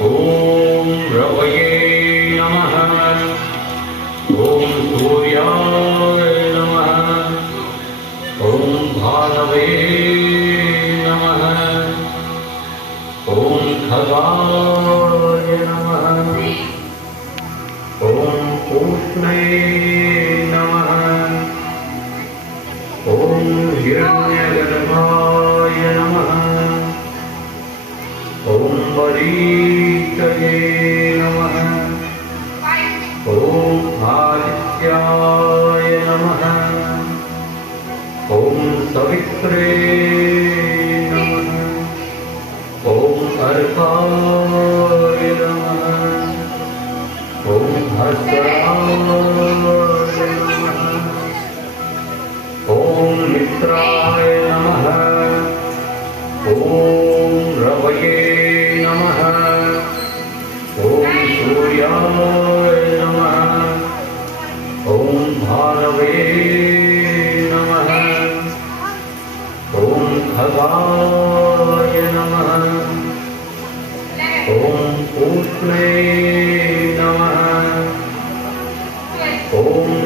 ॐ रवये नमः। ॐ सूर्याय नमः। ॐ भानवे नमः। ॐ खगाय नमः। ॐ पूष्णे नमः। ॐ हिरण्यगर्भाय नमः। ॐ मरीचये नमः। ॐ आदित्याय नमः। ॐ सवित्रे नमः। ॐ अर्काय नमः। ॐ भास्कराय नमः। ॐ मित्राय नमः। ॐ रवये नमः। ॐ सूर्याय नमः। ॐ भानवे नमः। ॐ खगाय नमः। ॐ पूष्णे नमः। ॐ